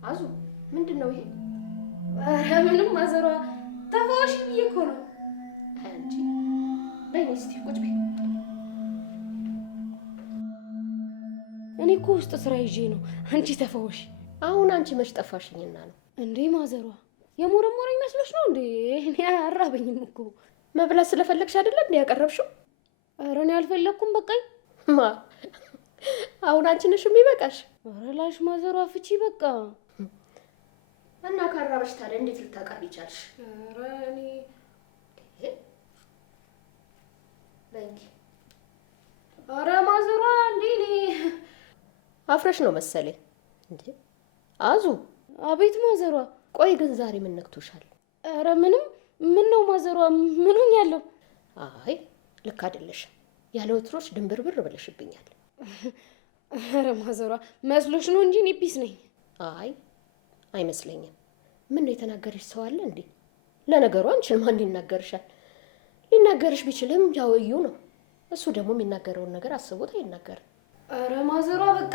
አዙ ምንድነው ይሄ? ምንም ማዘሯ ተፈዋሽ ብዬ እኮ ነው አንቺ። በይ እስቲ ቁጭ በይ። እኔ እኮ ውስጥ ስራ ይዤ ነው። አንቺ ተፈዋሽ። አሁን አንቺ መች ጠፋሽኝና ነው እንዴ? ማዘሯ የሞረሞረኝ መስሎሽ ነው እንዴ? እኔ አራበኝም እኮ። መብላት ስለፈለግሽ አይደለ እንዴ ያቀረብሽው? ኧረ እኔ አልፈለኩም በቃኝ። ማ አሁን አንቺ ነሽ የሚበቃሽ? ኧረ ላሽ ማዘሯ ፍቺ በቃ። እና ካራበሽ ታዲያ እንዴት ልታቀርብ ይቻልሽ? ኧረ እኔ በንኪ። ኧረ ማዘሯ እንዴ እኔ አፍረሽ ነው መሰለኝ እንዴ? አዙ። አቤት ማዘሯ። ቆይ ግን ዛሬ ምን ነክቶሻል? ኧረ ምንም። ምን ነው ማዘሯ? ምን ሆኛለሁ? አይ ልክ አይደለሽም። ያለ ወትሮሽ ድንብርብር ብለሽብኛል። ኧረ ማዘሯ መስሎሽ ነው እንጂ እኔ ፒስ ነኝ። አይ አይመስለኝም። ምን ነው የተናገረሽ ሰው አለ እንዴ? ለነገሩ አንቺን ማን ይናገርሻል? ሊናገርሽ ቢችልም ያው እዩ ነው። እሱ ደግሞ የሚናገረውን ነገር አስቦት አይናገርም። ኧረ ማዘሯ በቃ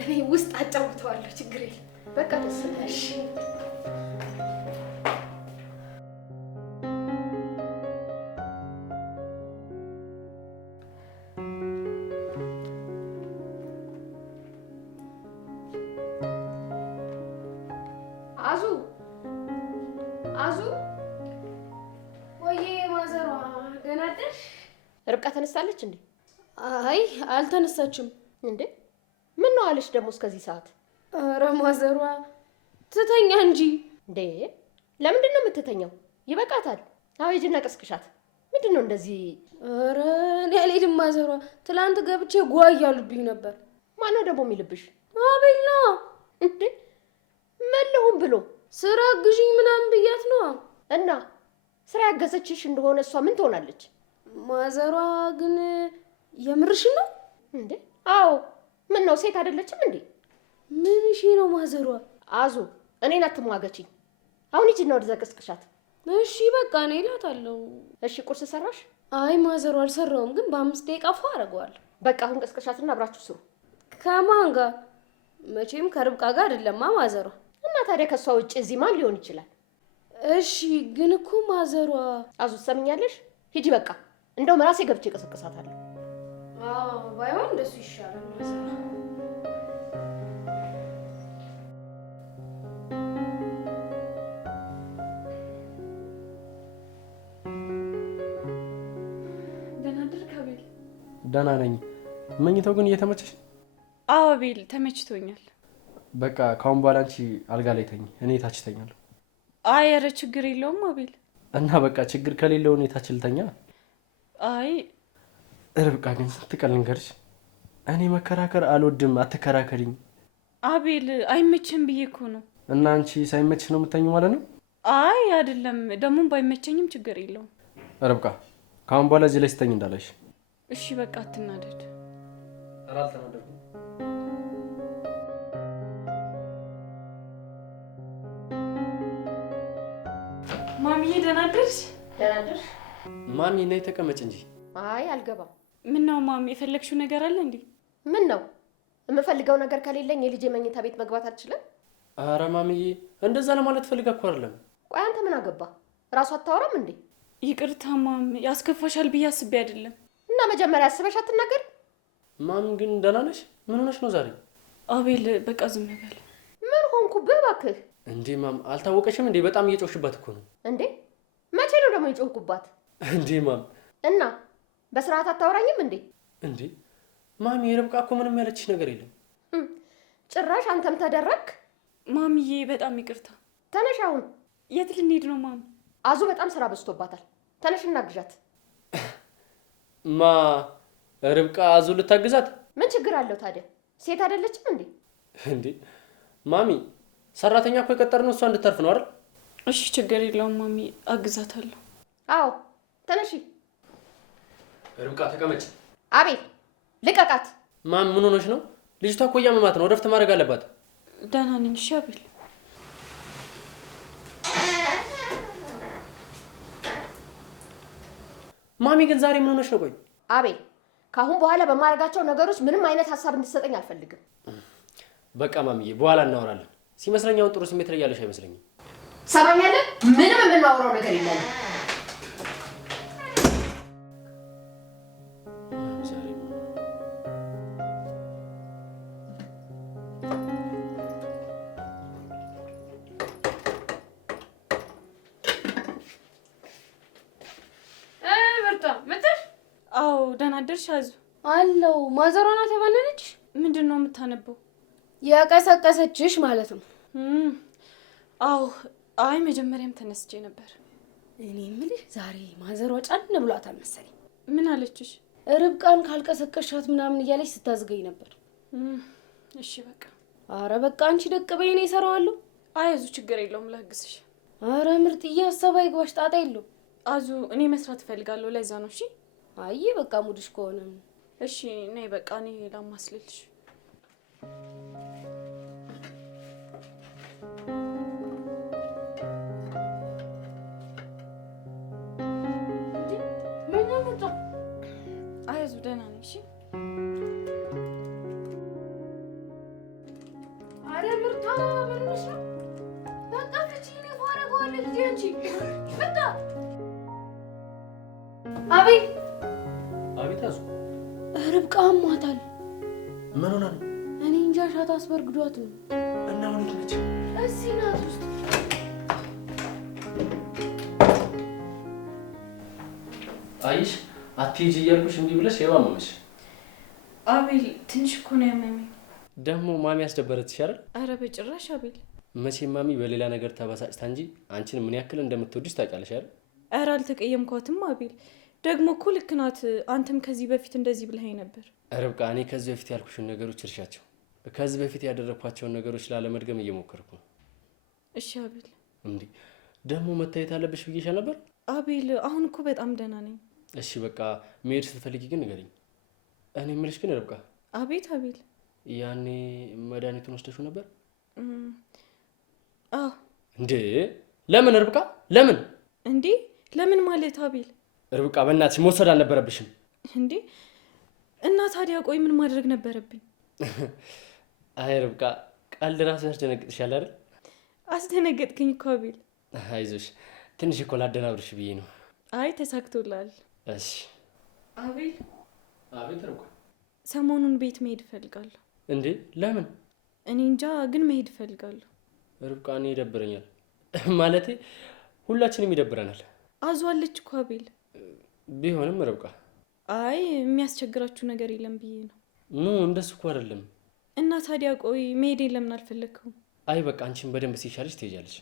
እኔ ውስጥ አጫውተዋለሁ። ችግር የለም በቃ ደስ ይላልሽ። አዙ አዙ፣ ወይዬ ማዘሯ ደህና አደርሽ? ርብቃ ተነስታለች እንዴ? አይ አልተነሳችም። እንዴ ምን ነው አለሽ ደግሞ እስከዚህ ሰዓት? ኧረ ማዘሯ ትተኛ እንጂ። እንዴ ለምንድን ነው የምትተኛው? ይበቃታል። አዎ ሂጂና ቀስቅሻት። ምንድን ነው እንደዚህ? ኧረ እኔ አልሄድም ማዘሯ። ትላንት ገብቼ ጓ እያሉብኝ ነበር። ማነው ደግሞ የሚልብሽ? አቤል ነው። እንዴ መለሁም ብሎ ስራ አግዥኝ ምናምን ብያት ነው። እና ስራ ያገዘችሽ እንደሆነ እሷ ምን ትሆናለች? ማዘሯ ግን የምርሽ ነው እንዴ? አዎ ምን ነው ሴት አይደለችም እንዴ? ምን እሺ ነው ማዘሯ? አዙ እኔን አትሟገችኝ። አሁን ሂጂና ወደዛ ቀስቅሻት። እሺ በቃ እኔ እላታለሁ። እሺ ቁርስ ሰራሽ? አይ ማዘሯ አልሰራውም፣ ግን በ5 ደቂቃ ፏ አደርገዋለሁ። በቃ አሁን ቀስቅሻትና አብራችሁ ስሩ። ከማን ጋር? መቼም ከርብቃ ጋር አይደለማ ማዘሯ። እና ታዲያ ከሷ ውጭ እዚህ ማን ሊሆን ይችላል? እሺ ግን እኮ ማዘሯ። አዙ ትሰምኛለሽ? ሂጂ በቃ። እንደውም ራሴ ገብቼ ቀሰቅሳታለሁ። አዎ ባይሆን እንደሱ ይሻላል ማዘሯ። ደህና አደርክ አቤል? ደህና ነኝ። መኝታው ግን እየተመቸሽ? አዎ አቤል ተመችቶኛል። በቃ ካሁን በኋላ አንቺ አልጋ ላይ ተኝ፣ እኔ ታች ተኛለሁ። አይ ኧረ ችግር የለውም አቤል። እና በቃ ችግር ከሌለው እኔ ታች ልተኛ። አይ ርብቃ ግን ስንት ቀን ልንገርሽ፣ እኔ መከራከር አልወድም፣ አትከራከሪኝ። አቤል አይመችም ብዬ እኮ ነው። እና አንቺ ሳይመችሽ ነው የምተኙ ማለት ነው? አይ አይደለም፣ ደግሞ ባይመቸኝም ችግር የለውም። ርብቃ ካሁን በኋላ እዚህ ላይ ስተኝ እንዳለሽ። እሺ በቃ አትናደድ። ኧረ አልተናደድኩም። ማሚዬ ደህና አደርሽ? ደህና አደርሽ? ማሚ ነይ ተቀመጭ እንጂ። አይ አልገባም። ምን ነው ማሚ የፈለግሽው ነገር አለ እንዴ? ምን ነው የምፈልገው ነገር ከሌለኝ የልጄ መኝታ ቤት መግባት አልችልም? ኧረ ማሚዬ እንደዛ ለማለት ፈልጋ እኮ አይደለም። ቆይ አንተ ምን አገባ? ራሱ አታወራም እንዴ? ይቅርታ ማሚ፣ ያስከፋሻል ብዬ አስቤ አይደለም። እና መጀመሪያ አስበሽ አትናገር? ማሚ ግን ደህና ነሽ? ምን ሆነሽ ነው ዛሬ? አቤል በቃ ዝም በል። ምን ሆንኩብህ እባክህ? እንዴ ማም አልታወቀሽም እንዴ? በጣም እየጮሽባት እኮ ነው። እንዴ መቼ ነው ደግሞ የጮህኩባት? እንዴ ማም እና በስርዓት አታወራኝም እንዴ? እንዴ ማሚ የርብቃ እኮ ምንም ያለችሽ ነገር የለም። ጭራሽ አንተም ተደረክ? ማሚዬ በጣም ይቅርታ። ተነሽ አሁን። የት ልንሄድ ነው ማሚ? አዙ በጣም ስራ በዝቶባታል። ተነሽ እናግዣት። ማ ርብቃ አዙ ልታግዛት? ምን ችግር አለው ታዲያ? ሴት አይደለችም እንዴ? እንዴ ማሚ ሰራተኛ እኮ የቀጠርነው እሷ እንድታርፍ ነው አይደል? እሺ ችግር የለውም ማሚ፣ አግዛታለሁ። አዎ ተነሺ። ርብቃ ተቀመጭ። አቤል ልቀቃት። ማም ምን ሆነሽ ነው? ልጅቷ እኮ እያመማት ነው፣ እረፍት ማድረግ አለባት። ደህና ነኝ። እሺ አቤል። ማሚ ግን ዛሬ ምን ሆነሽ ነው? ቆይ አቤል ካሁን በኋላ በማድረጋቸው ነገሮች ምንም አይነት ሀሳብ እንድትሰጠኝ አልፈልግም። በቃ ማሚዬ በኋላ እናወራለን። ሲመስለኝ አሁን ጥሩ ስሜት ላይ ያለሽ አይመስለኝም። ሰማኛለህ? ምንም የምናወራው ነገር የለም። አዎ ደህና አደርሽ አዙ? አለው ማዘሯ ናት የባነነች። ምንድን ነው የምታነበው? ያቀሰቀሰችሽ ማለት ነው። አዎ አይ መጀመሪያም ተነስቼ ነበር። እኔ የምልሽ ዛሬ ማዘሯ ጫን ብሏታል መሰለኝ። ምን አለችሽ? ርብቃን ካልቀሰቀሻት ምናምን እያለች ስታዝገኝ ነበር። እሺ በቃ። አረ በቃ አንቺ ደቅ በይ፣ እኔ እሰራዋለሁ። አይ አዙ ችግር የለውም ላግዝሽ። አረ ምርጥዬ ሀሳብ አይግባሽ፣ ጣጣ የለውም። አዙ እኔ መስራት እፈልጋለሁ፣ ለዛ ነው። እሺ አይ በቃ ሙድሽ ከሆነ እሺ ነይ በቃ እኔ ላማስልልሽ። አያዙ ደህና ነኝ። እሺ አረ ምርታ ምንሽ ነው? በቃ ፍቺ እኔ ፋረጋለሁ ልጅ አንቺ ፍታ። አቤት አቤት አዙ። ርብቃ አሟታል። ምን ሆና ነው? እኔ እንጃ ሻት አስበርግዷት ነው። እና አሁን የት ነች? እዚህ ናት ውስጥ። አይሽ አትሄጂ እያልኩሽ እምቢ ብለሽ የማመመሽ። አቤል ትንሽ እኮ ነው ያመመኝ። ደግሞ ማሚ ያስደበረትሽ አይደል? አረ በጭራሽ አቤል። መቼም ማሚ በሌላ ነገር ተበሳጭታ እንጂ አንቺን ምን ያክል እንደምትወድሽ ታውቂያለሽ አይደል? አረ አልተቀየምኳትም አቤል። ደግሞ እኮ ልክ ናት። አንተም ከዚህ በፊት እንደዚህ ብለኸኝ ነበር። ርብቃ እኔ ከዚህ በፊት ያልኩሽን ነገሮች እርሻቸው። ከዚህ በፊት ያደረኳቸውን ነገሮች ላለመድገም እየሞከርኩ ነው። እሺ አቤል። እንዴ ደግሞ መታየት አለብሽ ብዬሻል ነበር አቤል። አሁን እኮ በጣም ደህና ነኝ። እሺ በቃ መሄድ ስትፈልጊ ግን ንገሪኝ። እኔ የምልሽ ግን ርብቃ። አቤት አቤል። ያኔ መድኃኒቱን ወስደሽው ነበር? አዎ። እንዴ ለምን ርብቃ ለምን? እንዴ ለምን ማለት አቤል? ርብቃ በእናትሽ መውሰድ አልነበረብሽም። እንዴ እና ታዲያ ቆይ ምን ማድረግ ነበረብኝ? አይ ርብቃ ቀልድ ራሱ ያስደነግጥሻል አይደል? አስደነገጥክኝ እኮ አቤል። አይዞሽ ትንሽ እኮ ላደናብርሽ ብዬ ነው። አይ ተሳክቶላል። እሺ አቤል። አቤት ርብቃ። ሰሞኑን ቤት መሄድ እፈልጋለሁ። እንዴ ለምን? እኔ እንጃ ግን መሄድ እፈልጋለሁ። ርብቃ እኔ ይደብረኛል። ማለቴ ሁላችንም ይደብረናል። አዟለች እኮ አቤል። ቢሆንም ርብቃ አይ የሚያስቸግራችሁ ነገር የለም ብዬ ነው። ኑ እንደሱ እኮ አይደለም። እና ታዲያ ቆይ መሄዴን ለምን አልፈለግከውም? አይ በቃ አንቺን በደንብ ሲሻልሽ ትሄጃለሽ።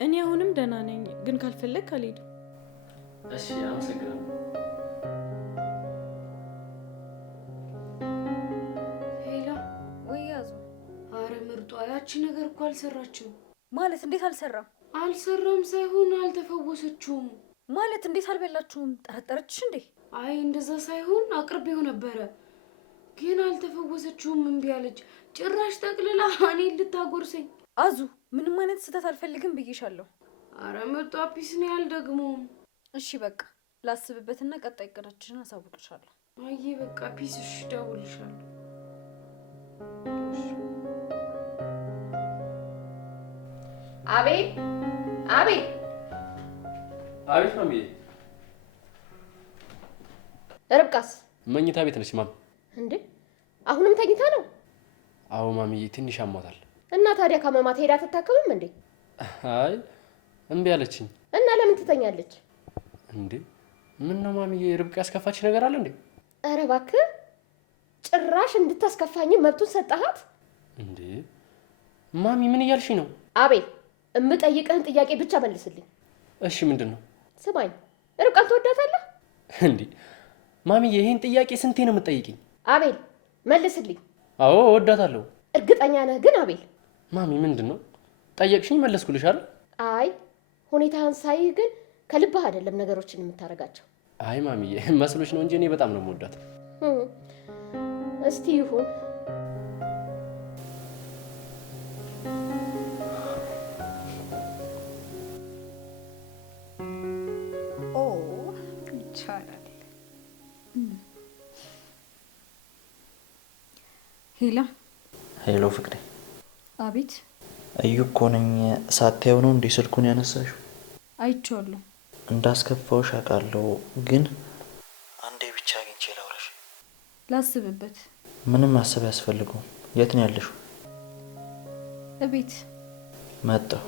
እኔ አሁንም ደህና ነኝ፣ ግን ካልፈለግ አልሄድም። እሺ አመሰግናለሁ። ሄላ ወይ ያዙ። አረ ምርጧ ያቺ ነገር እኮ አልሰራችም። ማለት እንዴት አልሰራም? አልሰራም ሳይሆን አልተፈወሰችውም። ማለት እንዴት አልበላችሁም? ጠረጠረችሽ እንዴ? አይ እንደዛ ሳይሆን አቅርቤው ነበረ ግን አልተፈወሰችውም። እምቢ አለች። ጭራሽ ጠቅልላ እኔን ልታጎርሰኝ። አዙ ምንም አይነት ስህተት አልፈልግም ብዬሻለሁ። አረ ምርጧ ፒስ ነው ያልደግሞም። እሺ በቃ ላስብበትና ቀጣይ እቅዳችንን አሳውቅሻለሁ። አዬ በቃ ፒስ። እሺ እደውልልሻለሁ። አቤት አቤት አቤት ማሚዬ። ርብቃስ? መኝታ ቤት ነች ማም። እንዴ አሁንም ተኝታ ነው? አዎ ማሚዬ ትንሽ አሟታል። እና ታዲያ ከመማት ሄዳ ትታከምም እንዴ? አይ እምቢ አለችኝ። እና ለምን ትተኛለች እንዴ? ምን ነው ማሚዬ ርብቃ ያስከፋች ነገር አለ እንዴ? ኧረ እባክህ ጭራሽ እንድታስከፋኝ መብቱን ሰጠሃት እንዴ? ማሚ ምን እያልሽ ነው? አቤል እምጠይቅህን ጥያቄ ብቻ መልስልኝ። እሺ ምንድን ነው? ስማኝ ርብቃን ትወዳታለህ እንዴ? ማሚዬ ይሄን ጥያቄ ስንቴ ነው የምትጠይቂኝ? አቤል መልስልኝ። አዎ እወዳታለሁ። እርግጠኛ ነህ ግን አቤል? ማሚ ምንድን ነው ጠየቅሽኝ መለስኩልሽ አይደል? አይ ሁኔታህን ሳይህ ግን ከልብህ አይደለም ነገሮችን የምታደርጋቸው። አይ ማሚዬ መስሎሽ ነው እንጂ እኔ በጣም ነው የምወዳት። እስቲ ይሁን። ይቻላል። ሄላ። ሄሎ ፍቅሬ። አቤት። እዩ እኮ ነኝ። ሳታየው ነው እንዴ ስልኩን ያነሳሽው? አይቼዋለሁ። እንዳስከፋውሽ አውቃለሁ፣ ግን አንዴ ብቻ አግኝቼ ላውራሽ። ላስብበት። ምንም ማሰብ ያስፈልገው። የት ነው ያለሽው? እቤት መጣሁ።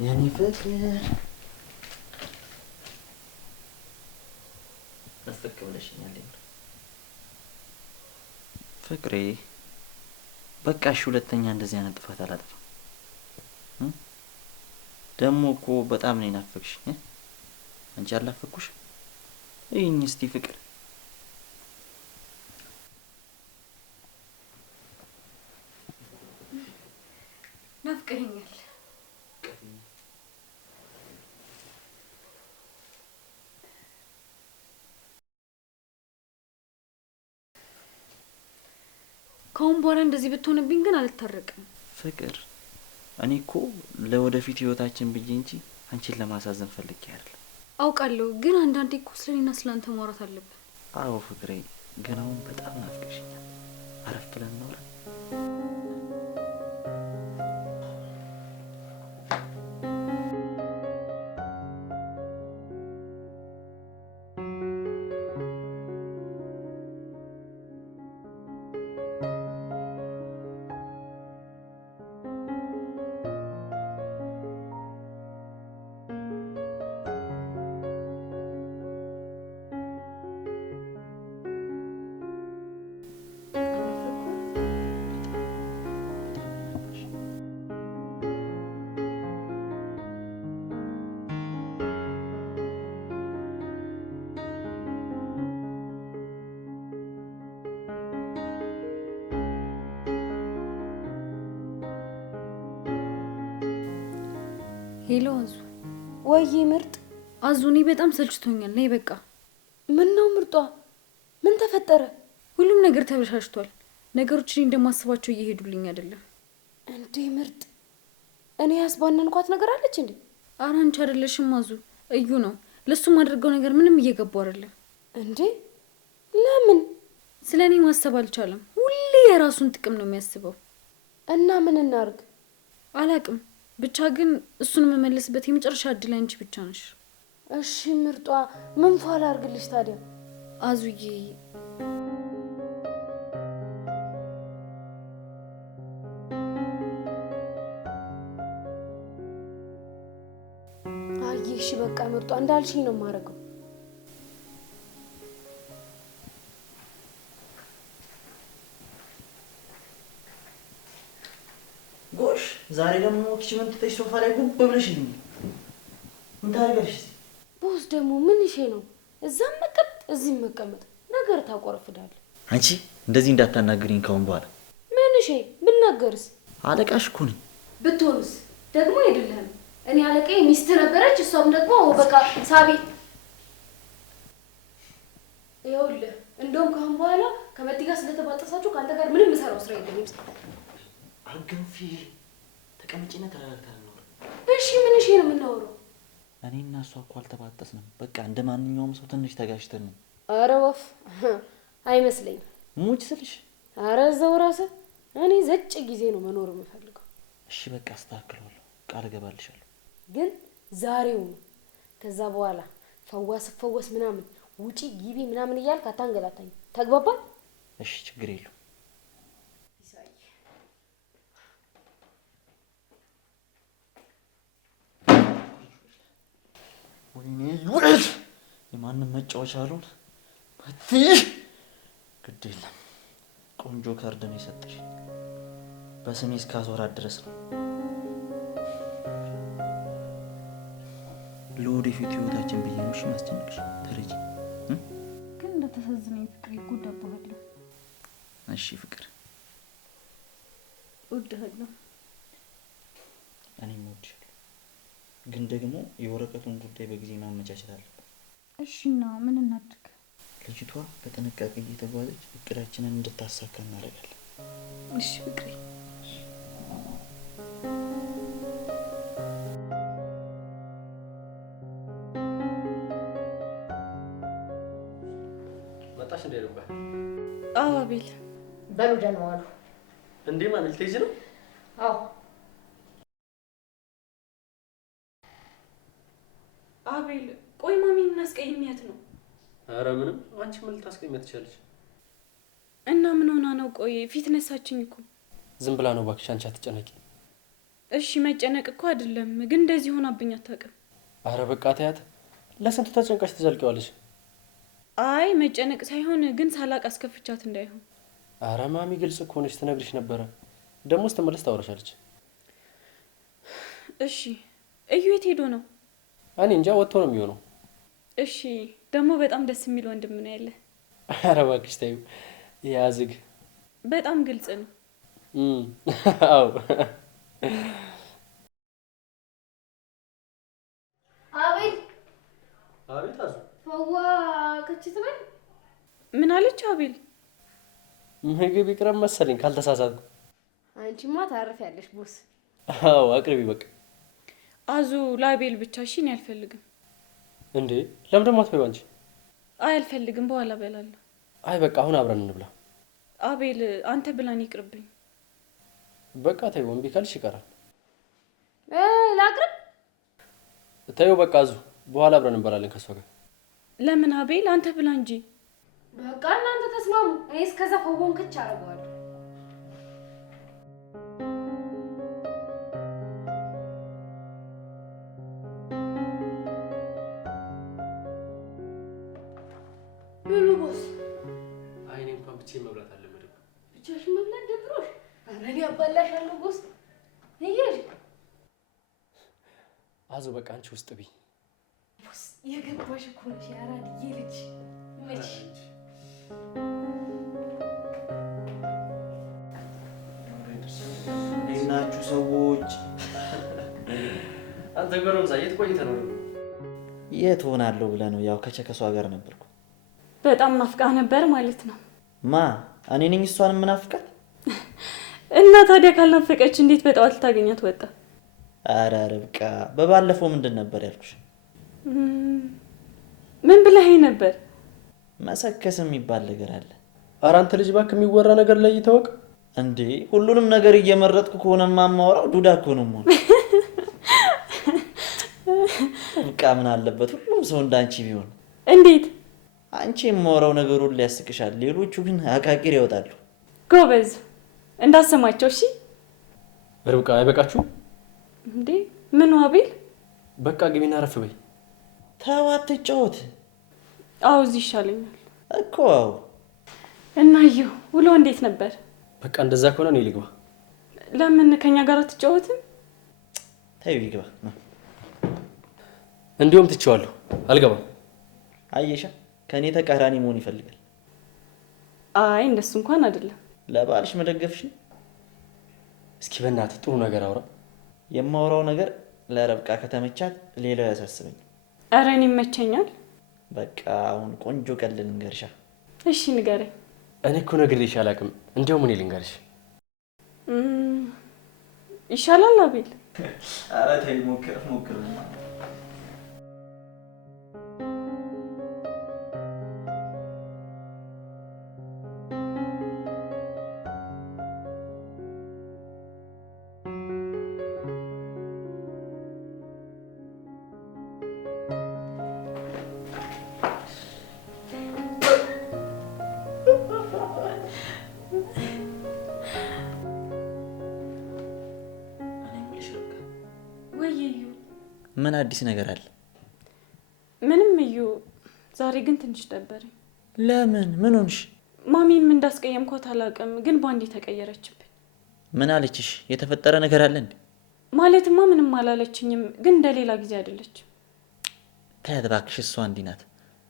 የኔ ፍቅር ናፍቅ ብለሽኛል። ፍቅሬ በቃ እሺ፣ ሁለተኛ እንደዚህ አይነት ጥፋት አላጠፋም። ደግሞ እኮ በጣም ነው ናፈቅሽኝ። አንቺ አላፈቅኩሽ? ይህኝ እስቲ ፍቅር ናፍቀኸኛል። ከአሁን በኋላ እንደዚህ ብትሆንብኝ ግን አልታረቅም። ፍቅር እኔ እኮ ለወደፊት ህይወታችን ብዬ እንጂ አንቺን ለማሳዘን ፈልጌ አይደለም። አውቃለሁ፣ ግን አንዳንዴ እኮ ስለኔና ስለአንተ ማውራት አለብን። አዎ ፍቅሬ፣ ግን አሁን በጣም ናፍቀሽኛል። አረፍ ብለን እናውራ። ሄሎ አዙ። ወይ ምርጥ አዙ፣ እኔ በጣም ሰልችቶኛል። ነይ በቃ። ምን ነው ምርጧ? ምን ተፈጠረ? ሁሉም ነገር ተበላሽቷል። ነገሮች እኔ እንደማስባቸው እየሄዱልኝ አይደለም። እንዴ ምርጥ፣ እኔ ያስባነንኳት ነገር አለች እንዴ? ኧረ አንቺ አይደለሽም አዙ፣ እዩ ነው። ለሱ ማድረገው ነገር ምንም እየገባው አይደለም። እንዴ ለምን? ስለ እኔ ማሰብ አልቻለም። ሁሌ የራሱን ጥቅም ነው የሚያስበው። እና ምን እናርግ? አላቅም። ብቻ ግን እሱን የምመለስበት የመጨረሻ እድል አንቺ ብቻ ነሽ። እሺ ምርጧ፣ ምን ፋላ አርግልሽ ታዲያ? አዙዬ እሺ በቃ ምርጧ፣ እንዳልሽኝ ነው የማደርገው። ጎሽ፣ ዛሬ ደግሞ ኪችን ትተሽ ሶፋ ላይ ጉብ ብለሽልኝ ምን ታደርጊያለሽ? ቦስ ደግሞ ምን ይሄ ነው? እዛም መቀመጥ እዚህም መቀመጥ ነገር ታቆረፍዳለህ። አንቺ እንደዚህ እንዳታናግሪኝ ካሁን በኋላ። ምን ይሄ ብናገርስ? አለቃሽ እኮ ነኝ። ብትሆንስ ደግሞ አይደለም። እኔ አለቃዬ ሚስት ነበረች፣ እሷም ደግሞ በቃ ሳቢ። ይኸውልህ እንደውም ካሁን በኋላ ከመቲ ጋር ስለተባጠሳችሁ ከአንተ ጋር ምንም የምሰራው ስራ የለኝም። አገንፊ ተቀምጪና ተረጋግተን ነው። እሺ ምን እሺ ነው የምናወራው? እኔና እሷ እኮ አልተባጠስንም። በቃ እንደ ማንኛውም ሰው ትንሽ ተጋጭተን ነው። ኧረ ወፍ አይመስለኝም። ሙች ስልሽ ኧረ እዛው እራስህ። እኔ ዘጭ ጊዜ ነው መኖር የምፈልገው። እሺ በቃ አስተካክለዋለሁ፣ ቃል እገባልሻለሁ። ግን ዛሬው ነው። ከዛ በኋላ ፈዋስ ምናምን ውጪ ግቢ ምናምን እያልክ አታንገላታኝ። ተግባባል? እሺ ችግር የለውም። ወይኔ ይወል የማንም መጫወቻ አሉን። መቲ ግድ የለም ቆንጆ ካርድ ነው የሰጠሽ። በስሜ እስካዞራት ድረስ ነው። ለወደፊት ህይወታችን ብዬ ነው። እሺ ማስጨነቅሽ ተረጂ። ግን እንደተሳዝነኝ ፍቅሬ እጎዳብሃለሁ። እሺ ፍቅር እወድሃለሁ። እኔም እወድሻለሁ። ግን ደግሞ የወረቀቱን ጉዳይ በጊዜ ማመቻቸት አለብን። እሺና ምን እናድርግ? ልጅቷ በጥንቃቄ እየተጓዘች እቅዳችንን እንድታሳካ እናደርጋለን። እሺ ፍቅሬ። መጣሽ እንደ ርብቃ? አዎ አቤል። በሉ ደህና ዋሉ። እንዴ ማለት ልትሄጂ ነው? አዎ። አቤል ቆይ ማሚ ምን አስቀይሚያት ነው? ኧረ ምንም። አንቺ ምን ልታስቀይሚያት ትችላለች? እና ምን ሆና ነው? ቆይ ፊት ነሳችኝ እኮ። ዝም ብላ ነው እባክሽ፣ አንቺ አትጨነቂ። እሺ መጨነቅ እኮ አይደለም፣ ግን እንደዚህ ሆናብኝ አታውቅም። አረ በቃ ተያት። ለስንቱ ተጨንቀሽ ትዘልቂዋለሽ? አይ መጨነቅ ሳይሆን ግን ሳላቅ አስከፍቻት እንዳይሆን። አረ ማሚ ግልጽ እኮ ነች፣ ትነግርሽ ነበረ። ደግሞ ስትመለስ ታወራሻለች። እሺ እዩ የት ሄዶ ነው? እኔ እንጃ፣ ወጥቶ ነው የሚሆነው። እሺ ደግሞ በጣም ደስ የሚል ወንድም ነው ያለ። አረ እባክሽ ተይው፣ ያዝግ። በጣም ግልጽ ነው። አዎ። አቤል። አቤት። አዙ ፈዋ ከቺ ትበል። ምን አለች አቤል? ምግብ ይቅረብ መሰለኝ ካልተሳሳትኩ። አንቺማ ታርፊያለሽ ቦስ። አዎ አቅርቢ በቃ። አዙ ለአቤል ብቻ እሺ። እኔ አልፈልግም። እንዴ ለምን ደግሞ አትበይው አንቺ? አይ አልፈልግም፣ በኋላ እበላለሁ። አይ በቃ አሁን አብረን እንብላ። አቤል አንተ ብላን ይቅርብኝ። በቃ ተይው፣ እምቢ ካልሽ ይቀራል። ላቅርብ። ተይው በቃ አዙ፣ በኋላ አብረን እንበላለን ከሷ ጋር። ለምን አቤል? አንተ ብላ እንጂ። በቃ እናንተ ተስማሙ። እኔ እስከዛ ፈወን ከች አደርገዋለሁ። ብሉ ቦስ። አይ እኔ እንኳን ብቻዬን መብላት አልለመድም። ብቻሽን መብላት ደብሮሽ? ኧረ እኔ አባላሻለሁ ቦስ። ይሄሽ አዙ በቃ አንቺ ውስጥ ቢ ቦስ የገባሽ እኮ ነሽ ያራድዬ ልጅ መች እንዴት ናችሁ ሰዎች? አንተ ጎረምሳ የት ቆይተህ ነው? የት ሆናለሁ ብለህ ነው? ያው ከቸከሷ ጋር ነበርኩ። በጣም ናፍቃ ነበር ማለት ነው? ማ እኔ ነኝ እሷን የምናፍቃት? እና ታዲያ ካልናፈቀች እንዴት በጠዋት ልታገኛት ወጣ? አረ ርብቃ፣ በባለፈው ምንድን ነበር ያልኩሽ? ምን ብለኸኝ ነበር? መሰከስ የሚባል ነገር አለ። ኧረ አንተ ልጅ እባክህ የሚወራ ነገር ላይ ይተወቅ እንዴ። ሁሉንም ነገር እየመረጥኩ ከሆነ የማወራው ዱዳ እኮ ነው የምሆነው። ርብቃ ምን አለበት ሁሉም ሰው እንዳንቺ ቢሆን? እንዴት? አንቺ የማወራው ነገር ሁሉ ያስቅሻል፣ ሌሎቹ ግን አቃቂር ያወጣሉ። ጎበዝ እንዳሰማቸው። እሺ ርብቃ፣ አይበቃችሁም እንዴ? ምን አቤል? በቃ ግቢና አረፍ በይ። ተው አትጫወት። አዎ እዚህ ይሻለኛል እኮ። አዎ። እና እዩ ውሎ እንዴት ነበር? በቃ እንደዛ ከሆነ እኔ ልግባ። ለምን ከኛ ጋር አትጫወትም? ተይው ይግባ። እንዲሁም ትቼዋለሁ፣ አልገባም። አየሻ፣ ከእኔ ተቃራኒ መሆን ይፈልጋል። አይ እንደሱ እንኳን አይደለም። ለባልሽ መደገፍሽ ነው። እስኪ በእናትህ ጥሩ ነገር አውራ። የማወራው ነገር ለረብቃ ከተመቻት ሌላው ያሳስበኝ። ኧረ እኔ ይመቸኛል። በቃ አሁን ቆንጆ ቀልድ ልንገርሻ። እሺ ንገረኝ። እኔ እኮ ነግሬሽ አላውቅም። እንዲያውም እኔ ልንገርሽ። ይሻላል አቤል። ኧረ ተይ ሞክር ሞክር። ምን አዲስ ነገር አለ? ምንም እዩ። ዛሬ ግን ትንሽ ደበረኝ። ለምን? ምን ሆንሽ? ማሚም እንዳስቀየምኳት አላውቅም፣ ግን ባንዴ ተቀየረችብኝ። ምን አለችሽ? የተፈጠረ ነገር አለ እንዴ? ማለትማ ምንም አላለችኝም፣ ግን እንደሌላ ጊዜ አይደለችም። ታያት እባክሽ፣ እሷ እንዲህ ናት።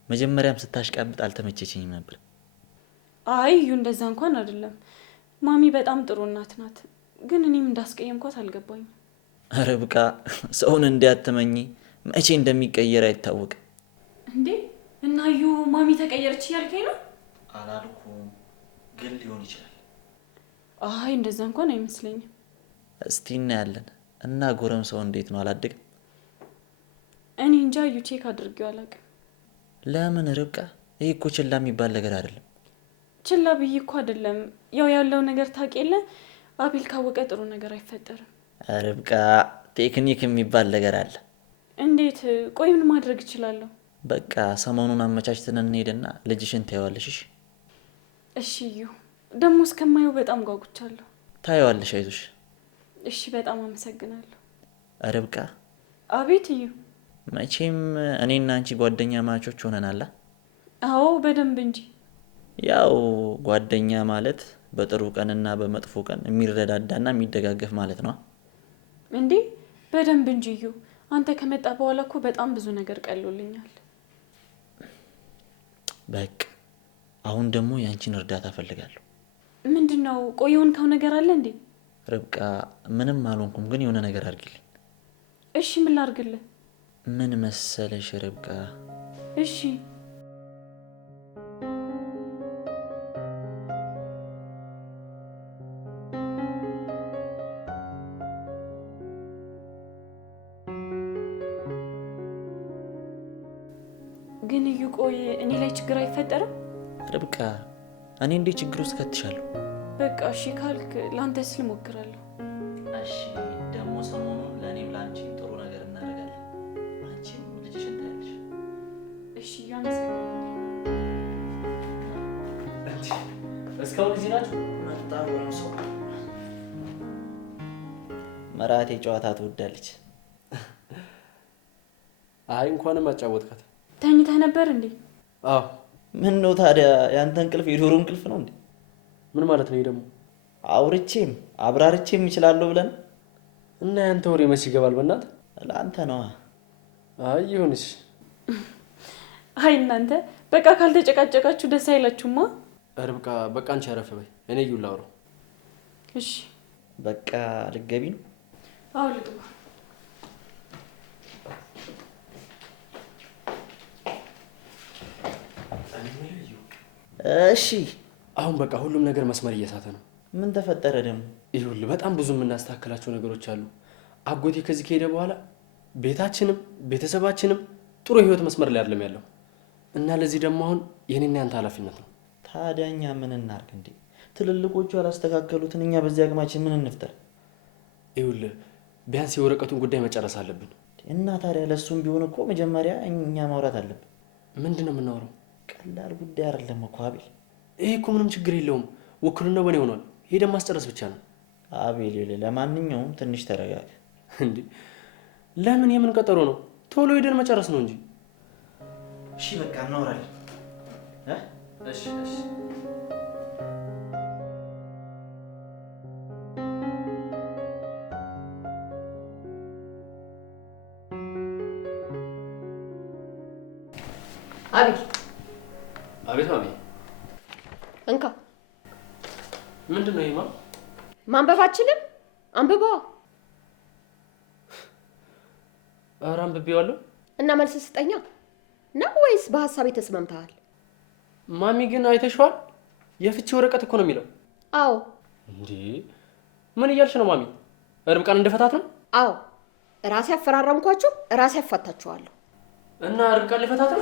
መጀመሪያም ስታሽቃብጥ አልተመቸችኝም ነበር። አይ እዩ እንደዛ እንኳን አይደለም። ማሚ በጣም ጥሩ እናት ናት፣ ግን እኔም እንዳስቀየምኳት አልገባኝም። ርብቃ፣ ሰውን እንዲያትመኝ መቼ እንደሚቀየር አይታወቅም። እንዴ እና እዩ ማሚ ተቀየረች እያልከኝ ነው? አላልኩም፣ ግን ሊሆን ይችላል። አይ እንደዛ እንኳን አይመስለኝም። እስቲ እናያለን። እና ጎረምሳው እንዴት ነው? አላደግም? እኔ እንጃ እዩ፣ ቼክ አድርጌው አላውቅም። ለምን ርብቃ? ይሄ እኮ ችላ የሚባል ነገር አይደለም። ችላ ብዬ እኮ አይደለም። ያው ያለው ነገር ታውቂየለ። አቤል ካወቀ ጥሩ ነገር አይፈጠርም። ርብቃ ቴክኒክ የሚባል ነገር አለ። እንዴት? ቆይ ምን ማድረግ እችላለሁ? በቃ ሰሞኑን አመቻችተን እንሄድና ልጅሽን ታይዋለሽ። እሺ እዩ፣ ደግሞ እስከማየው በጣም ጓጉቻለሁ። ታይዋለሽ፣ አይዞሽ። እሺ በጣም አመሰግናለሁ። ርብቃ። አቤት እዩ። መቼም እኔና አንቺ ጓደኛ ማቾች ሆነናላ። አዎ በደንብ እንጂ። ያው ጓደኛ ማለት በጥሩ ቀንና በመጥፎ ቀን የሚረዳዳና የሚደጋገፍ ማለት ነው። እንዴ በደንብ እንጂ እዩ። አንተ ከመጣ በኋላ እኮ በጣም ብዙ ነገር ቀሎልኛል። በቃ አሁን ደግሞ ያንቺን እርዳታ ፈልጋለሁ። ምንድነው? ቆይ የሆንከው ነገር አለ እንዴ? ርብቃ ምንም አልሆንኩም፣ ግን የሆነ ነገር አድርጊልኝ። እሺ ምን ላድርግልህ? ምን መሰለሽ ርብቃ። እሺ ግን እዩ፣ ቆይ እኔ ላይ ችግር አይፈጠርም? ርብቃ እኔ እንዴ ችግር ውስጥ ከትሻለሁ? በቃ እሺ ካልክ ለአንተ ስል ሞክራለሁ። እሺ ደግሞ ሰሞኑን ለእኔም ለአንቺም ጥሩ ነገር እናደርጋለን። አንቺም ልጅሽን ታያለሽ። እሺ አመሰግናለሁ። እስካሁን እዚህ ናችሁ? መጣ ነው ሰው። መራቴ ጨዋታ ትወዳለች። አይ እንኳንም አጫወትካት። ተኝተህ ነበር እንዴ? አዎ። ምን ነው ታዲያ ያንተ እንቅልፍ የዶሮ እንቅልፍ ነው እንዴ? ምን ማለት ነው ደግሞ? አውርቼም አብራርቼም ይችላለሁ ብለን እና ያንተ ወሬ መች ይገባል? በእናትህ ለአንተ ነዋ። አይ ይሁንሽ። አይ እናንተ በቃ ካልተጨቃጨቃችሁ ደስ አይላችሁማ። ርብቃ በቃ አንቺ አረፍ በይ፣ እኔ እዩ ላውራው። እሺ በቃ ልትገቢ ነው? አዎ ልግባ። እሺ አሁን በቃ ሁሉም ነገር መስመር እየሳተ ነው። ምን ተፈጠረ ደግሞ? ይኸውልህ በጣም ብዙ የምናስተካክላቸው ነገሮች አሉ። አጎቴ ከዚህ ከሄደ በኋላ ቤታችንም ቤተሰባችንም ጥሩ ህይወት መስመር ላይ አይደለም ያለው እና ለዚህ ደግሞ አሁን የኔና ያንተ ኃላፊነት ነው። ታዲያ እኛ ምን እናርግ እንዴ? ትልልቆቹ ያላስተካከሉትን እኛ በዚህ አቅማችን ምን እንፍጠር? ይኸውልህ ቢያንስ የወረቀቱን ጉዳይ መጨረስ አለብን። እና ታዲያ ለሱም ቢሆን እኮ መጀመሪያ እኛ ማውራት አለብን። ምንድን ነው የምናወራው? ቀላል ጉዳይ አይደለም እኮ አቤል። ይሄ እኮ ምንም ችግር የለውም። ውክልና በኔ ሆኗል። ሄደን ማስጨረስ ብቻ ነው። አቤል ለማንኛውም ትንሽ ተረጋጋ። እንዴ ለምን? የምን ቀጠሮ ነው? ቶሎ ሄደን መጨረስ ነው እንጂ። እሺ በቃ እናወራለን። እሺ እሺ። አቤል። አቤት ማሚ። እንካ። ምንድን ነው ይሄማ? ማንበብ አችልም? አንብበዋ። ኧረ አንብቤዋለሁ። እና መልስ ስጠኛ ነው ወይስ በሀሳቤ ተስማምተሃል? ማሚ ግን አይተሽዋል? የፍቺ ወረቀት እኮ ነው የሚለው። አዎ። እንዴ ምን እያልሽ ነው ማሚ? ርብቃን እንደፈታት ነው? አዎ ራሴ አፈራረምኳችሁ፣ ራሴ አፋታችኋለሁ። እና ርብቃን ሊፈታት ነው?